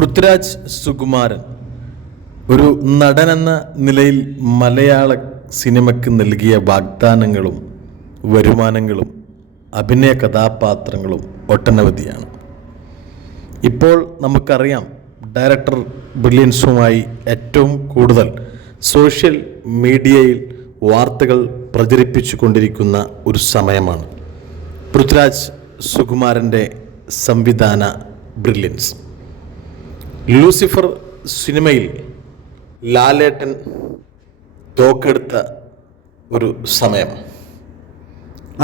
പൃഥ്വിരാജ് സുകുമാരൻ ഒരു നടനെന്ന നിലയിൽ മലയാള സിനിമയ്ക്ക് നൽകിയ വാഗ്ദാനങ്ങളും വരുമാനങ്ങളും അഭിനയ കഥാപാത്രങ്ങളും ഒട്ടനവധിയാണ്. ഇപ്പോൾ നമുക്കറിയാം, ഡയറക്ടർ ബ്രില്യൻസുമായി ഏറ്റവും കൂടുതൽ സോഷ്യൽ മീഡിയയിൽ വാർത്തകൾ പ്രചരിപ്പിച്ചു കൊണ്ടിരിക്കുന്ന ഒരു സമയമാണ് പൃഥ്വിരാജ് സുകുമാരൻ്റെ സംവിധാന ബ്രില്യൻസ്. ലൂസിഫർ സിനിമയിൽ ലാലേട്ടൻ തോക്കെടുത്ത ഒരു സമയം.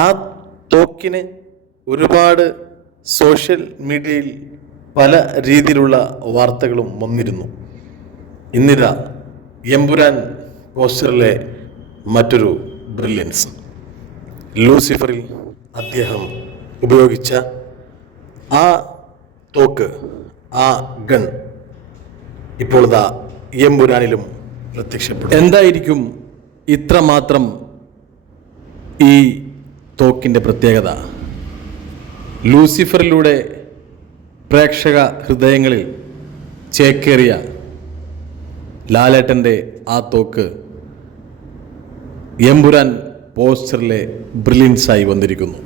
ആ തോക്കിന് ഒരുപാട് സോഷ്യൽ മീഡിയയിൽ പല രീതിയിലുള്ള വാർത്തകളും വന്നിരുന്നു. ഇന്നിതാ എമ്പുരാൻ പോസ്റ്ററിലെ മറ്റൊരു ബ്രില്യൻസ്. ലൂസിഫറിൽ അദ്ദേഹം ഉപയോഗിച്ച ആ തോക്ക്, ആ ഗൺ ഇപ്പോൾ ഇതാ എമ്പുരാനിലും പ്രത്യക്ഷപ്പെടും. എന്തായിരിക്കും ഇത്രമാത്രം ഈ തോക്കിൻ്റെ പ്രത്യേകത? ലൂസിഫറിലൂടെ പ്രേക്ഷക ഹൃദയങ്ങളിൽ ചേക്കേറിയ ലാലേട്ടൻ്റെ ആ തോക്ക് എമ്പുരാൻ പോസ്റ്ററിലെ ബ്രില്യൻസായി വന്നിരിക്കുന്നു.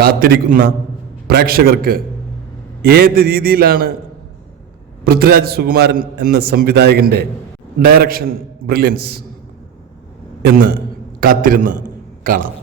കാത്തിരിക്കുന്ന പ്രേക്ഷകർക്ക് ഏത് രീതിയിലാണ് പൃഥ്വിരാജ് സുകുമാരൻ എന്ന സംവിധായകൻ്റെ ഡയറക്ഷൻ ബ്രില്യൻസ് എന്ന് കാത്തിരുന്ന് കാണാം.